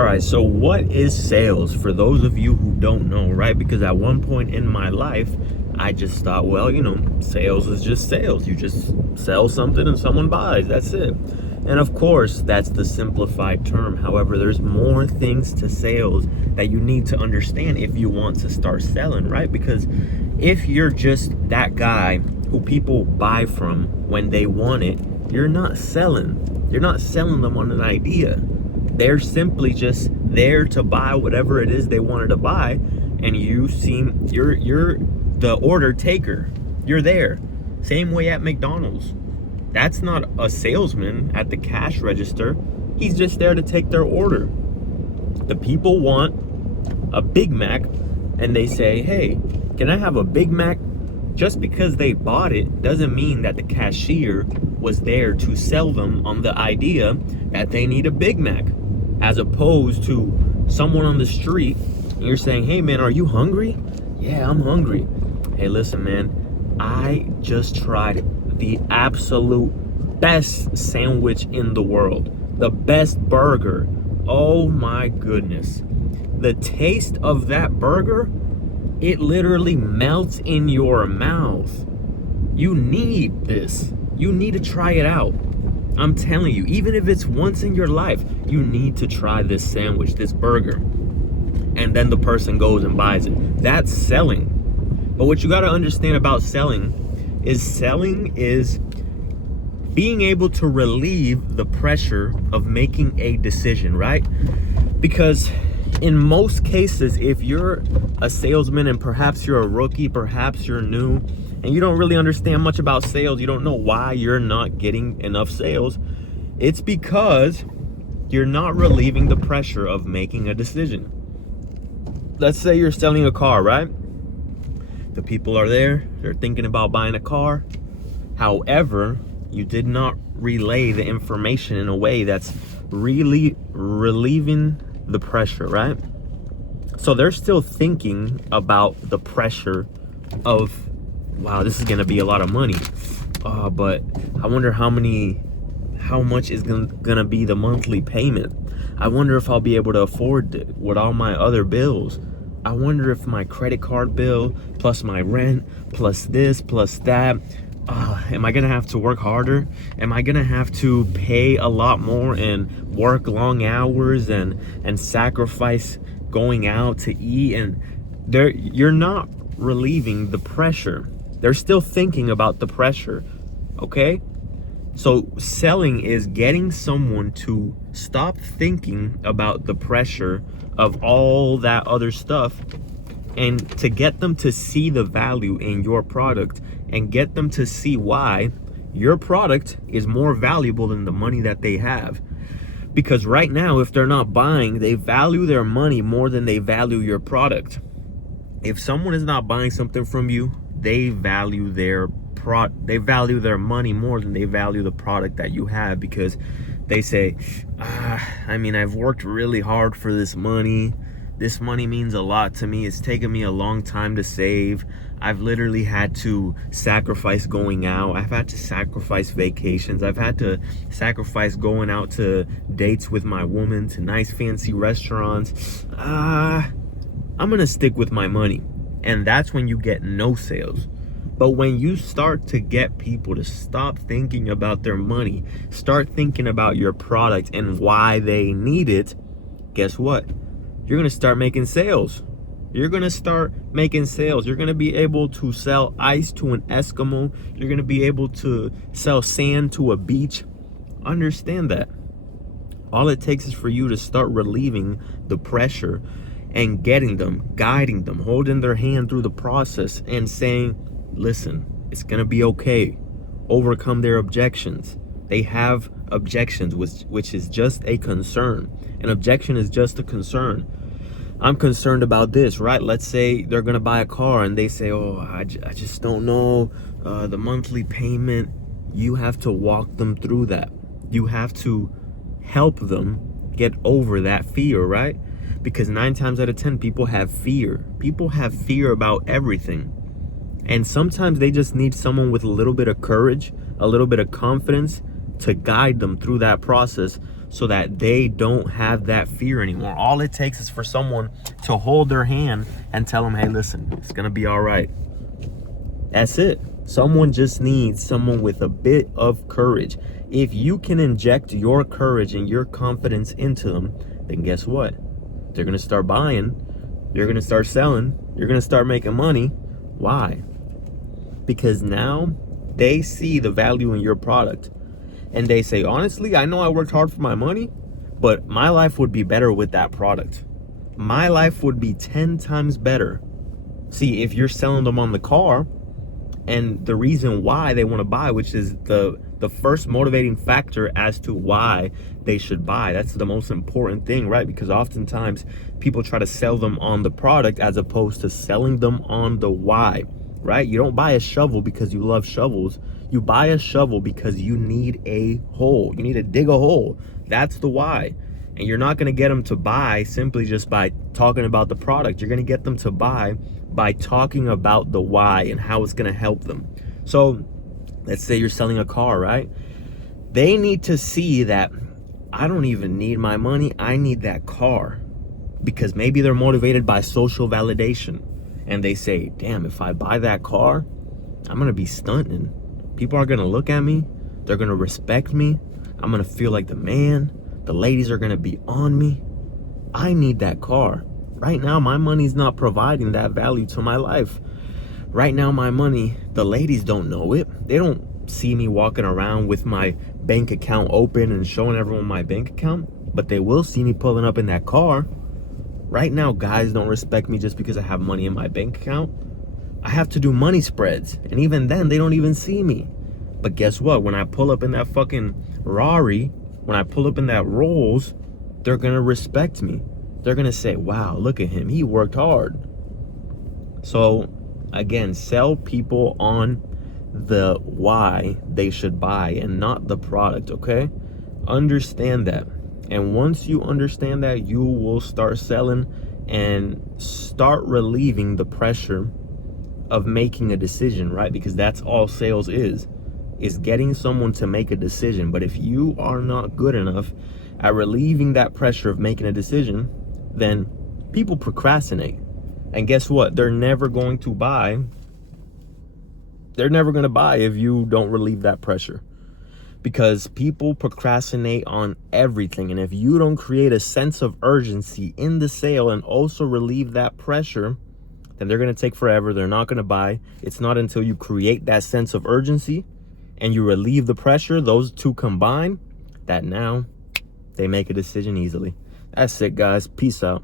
All right, so what is sales for those of you who don't know, right? Because at one point in my life, I just thought, well, sales is just sales. You just sell something and someone buys. That's it. And of course, that's the simplified term. However, there's more things to sales that you need to understand if you want to start selling, right? Because if you're just that guy who people buy from when they want it, you're not selling. You're not selling them on an idea. They're simply just there to buy whatever it is they wanted to buy, and you're the order taker. You're there. Same way at McDonald's. That's not a salesman at the cash register. He's just there to take their order. The people want a Big Mac, and they say, hey, can I have a Big Mac? Just because they bought it doesn't mean that the cashier was there to sell them on the idea that they need a Big Mac. As opposed to someone on the street, and you're saying, hey man, are you hungry? Yeah, I'm hungry. Hey, listen man, I just tried the absolute best sandwich in the world. The best burger. Oh my goodness. The taste of that burger, it literally melts in your mouth. You need this. You need to try it out. I'm telling you, even if it's once in your life, you need to try this sandwich, this burger. And then the person goes and buys it. That's selling. But what you got to understand about selling is being able to relieve the pressure of making a decision, right? Because in most cases, if you're a salesman and perhaps you're a rookie, perhaps you're new, and you don't really understand much about sales, you don't know why you're not getting enough sales, it's because you're not relieving the pressure of making a decision. Let's say you're selling a car, right? The people are there, they're thinking about buying a car. However, you did not relay the information in a way that's really relieving the pressure, right? So they're still thinking about the pressure of, wow, this is gonna be a lot of money. But I wonder how much is gonna be the monthly payment. I wonder if I'll be able to afford it with all my other bills. I wonder if my credit card bill, plus my rent, plus this, plus that, am I gonna have to work harder? Am I gonna have to pay a lot more and work long hours and sacrifice going out to eat? And you're not relieving the pressure. They're still thinking about the pressure, okay? So selling is getting someone to stop thinking about the pressure of all that other stuff, and to get them to see the value in your product and get them to see why your product is more valuable than the money that they have. Because right now, if they're not buying, they value their money more than they value your product. If someone is not buying something from you, they value their money more than they value the product that you have, because they say, I've worked really hard for this money. This money means a lot to me. It's taken me a long time to save. I've literally had to sacrifice going out. I've had to sacrifice vacations. I've had to sacrifice going out to dates with my woman, to nice fancy restaurants. I'm gonna stick with my money. And that's when you get no sales. But when you start to get people to stop thinking about their money, start thinking about your product and why they need it, guess what? You're gonna start making sales. You're gonna start making sales. You're gonna be able to sell ice to an Eskimo. You're gonna be able to sell sand to a beach. Understand that. All it takes is for you to start relieving the pressure and getting them, guiding them, holding their hand through the process and saying, listen, it's gonna be okay. Overcome their objections. They have objections, which is just a concern. An objection is just a concern. I'm concerned about this, right? Let's say they're gonna buy a car and they say, I just don't know the monthly payment. You have to walk them through that. You have to help them get over that fear, right? Because 9 times out of 10, people have fear. People have fear about everything. And sometimes they just need someone with a little bit of courage, a little bit of confidence to guide them through that process so that they don't have that fear anymore. All it takes is for someone to hold their hand and tell them, hey, listen, it's gonna be all right. That's it. Someone just needs someone with a bit of courage. If you can inject your courage and your confidence into them, then guess what? They're gonna start buying, you're gonna start selling, you're gonna start making money. Why? Because now they see the value in your product and they say, honestly, I know I worked hard for my money, but my life would be better with that product. My life would be 10 times better. See, if you're selling them on the car, and the reason why they want to buy, which is the first motivating factor as to why they should buy. That's the most important thing, right? Because oftentimes people try to sell them on the product as opposed to selling them on the why, right? You don't buy a shovel because you love shovels. You buy a shovel because you need a hole. You need to dig a hole. That's the why. And you're not going to get them to buy simply just by talking about the product. You're going to get them to buy by talking about the why and how it's going to help them. So let's say you're selling a car, right? They need to see that I don't even need my money. I need that car. Because maybe they're motivated by social validation. And they say, damn, if I buy that car, I'm going to be stunting. People are going to look at me. They're going to respect me. I'm going to feel like the man. The ladies are going to be on me. I need that car. Right now, my money's not providing that value to my life. Right now, my money, the ladies don't know it. They don't see me walking around with my bank account open and showing everyone my bank account, but they will see me pulling up in that car. Right now, guys don't respect me just because I have money in my bank account. I have to do money spreads, and even then, they don't even see me. But guess what? When I pull up in that fucking Rari, when I pull up in that Rolls, they're gonna respect me. They're gonna say, wow, look at him, he worked hard. So again, sell people on the why they should buy and not the product, okay? Understand that. And once you understand that, you will start selling and start relieving the pressure of making a decision, right? Because that's all sales is getting someone to make a decision. But if you are not good enough at relieving that pressure of making a decision, then people procrastinate. And guess what? They're never going to buy. They're never going to buy if you don't relieve that pressure. Because people procrastinate on everything. And if you don't create a sense of urgency in the sale and also relieve that pressure, then they're going to take forever. They're not going to buy. It's not until you create that sense of urgency and you relieve the pressure, those two combine, that now they make a decision easily. That's it, guys. Peace out.